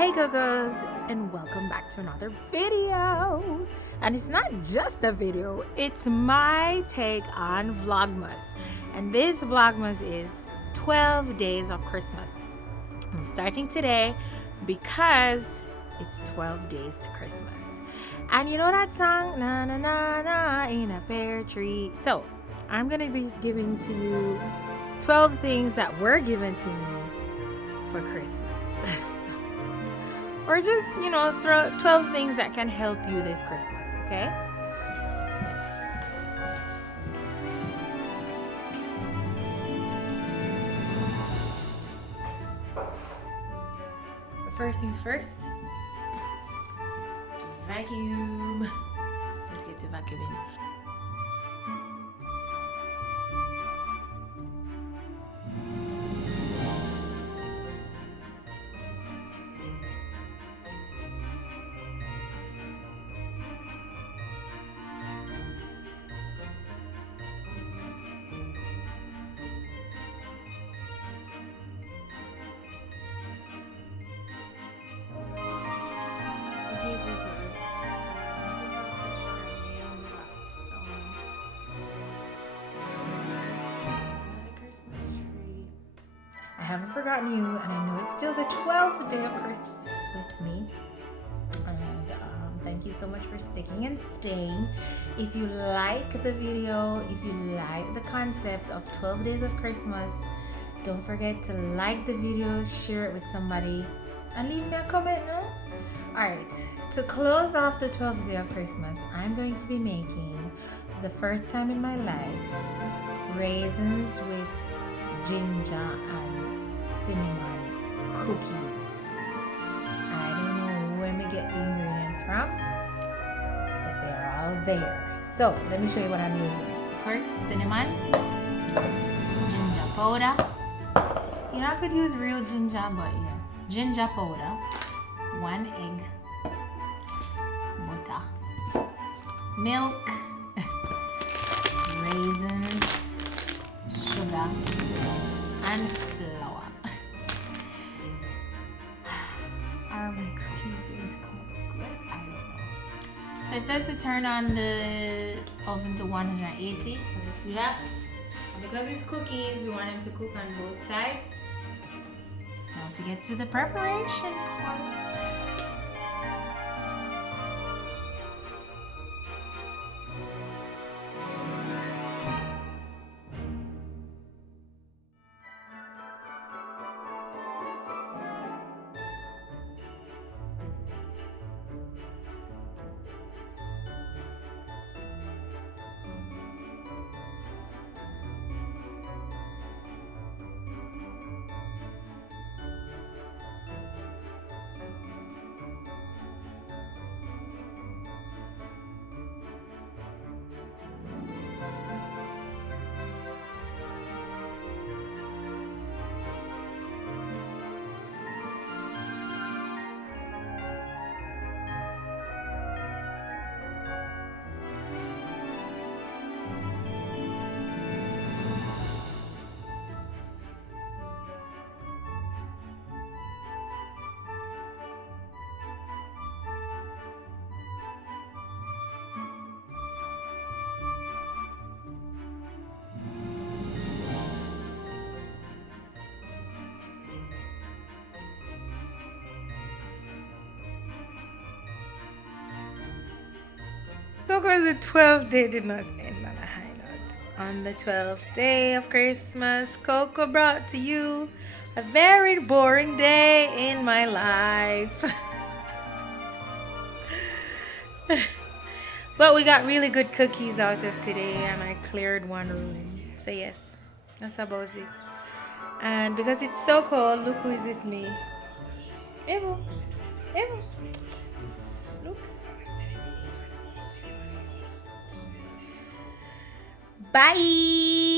Hey Gogos, and welcome back to another video. And it's not just a video, it's my take on Vlogmas. And this Vlogmas is 12 days of Christmas. I'm starting today because it's 12 days to Christmas. And you know that song, na na na na, in a pear tree. So I'm gonna be giving to you 12 things that were given to me for Christmas. Or just, 12 things that can help you this Christmas, okay? But first things first, vacuum. Let's get to vacuuming. I haven't forgotten you, and I know it's still the 12th day of Christmas with me. And thank you so much for sticking and staying. If you like the video, if you like the concept of 12 days of Christmas, don't forget to like the video, share it with somebody, and leave me a comment, no? Alright, to close off the 12th day of Christmas, I'm going to be making, for the first time in my life, raisins with ginger and cinnamon cookies. I don't know where we get the ingredients from, but they're all there. So let me show you what I'm using. Of course, cinnamon, ginger powder. You know, I could use real ginger, but yeah, ginger powder, 1 egg, butter, milk, raisins, sugar, and flour. Are my cookies going to come out good? I don't know. So it says to turn on the oven to 180. So let's do that. And because it's cookies, we want them to cook on both sides. Now to get to the preparation part. Of course, the 12th day did not end on a high note. On the 12th day of Christmas, Coco brought to you a very boring day in my life. But we got really good cookies out of today, and I cleared one room. So yes, that's about it. And because it's so cold, look who is with me. Evo. Evo. Look. Bye.